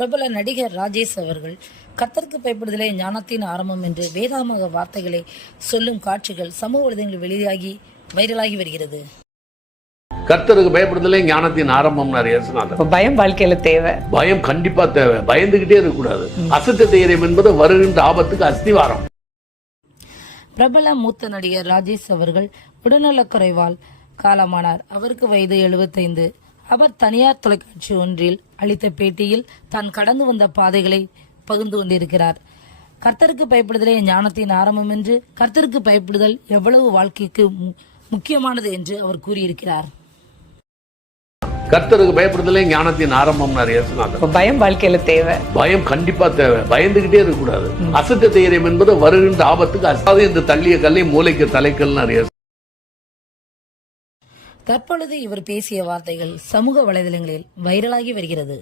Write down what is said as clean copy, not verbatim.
பிரபல நடிகர் ராஜேஷ் அவர்கள் கர்த்தருக்கு பயப்படுதலே ஞானத்தின் ஆரம்பம் என்று வேதாமக வார்த்தைகளை சொல்லும் காட்சிகள் சமூக வலைதளங்களில் வெளியாகி வைரலாகி வருகிறது. கர்த்தருக்கு பயப்படுதலே ஞானத்தின் ஆரம்பம். பயம் வாழ்க்கையில தேவை, பயம் கண்டிப்பா தேவை. பயந்துகிட்டே இருக்கக்கூடாது. அசத்த தைரியம் என்பது வருகின்ற ஆபத்துக்கு அஸ்திவாரம். பிரபல மூத்த நடிகர் ராஜேஷ் அவர்கள் உடல்நலக்குறைவால் காலமானார். அவருக்கு வயது 75. அவர் தனியார் தொலைக்காட்சி ஒன்றில் அளித்த பேட்டியில் தான் கடந்து வந்த பாதைகளை பகிர்ந்து கொண்டிருக்கிறார். கர்த்தருக்கு பயப்படுதலே ஞானத்தின் ஆரம்பம் என்று, கர்த்தருக்கு பயப்படுதல் எவ்வளவு வாழ்க்கைக்கு முக்கியமானது என்று அவர் கூறியிருக்கிறார். கர்த்தருக்கு பயப்படுதலே ஞானத்தின் ஆரம்பம். பயம் வாழ்க்கையில தேவை, பயம் கண்டிப்பா தேவை. பயந்துகிட்டே இருக்கக்கூடாது. அசத்த தைரியம் என்பது வருகின்ற ஆபத்துக்கு அசாது என்று தள்ளிய கல்லை மூளைக்கு தலைக்கல். தற்பொழுது இவர் பேசிய வார்த்தைகள் சமூக வலைதளங்களில் வைரலாகி வருகிறது.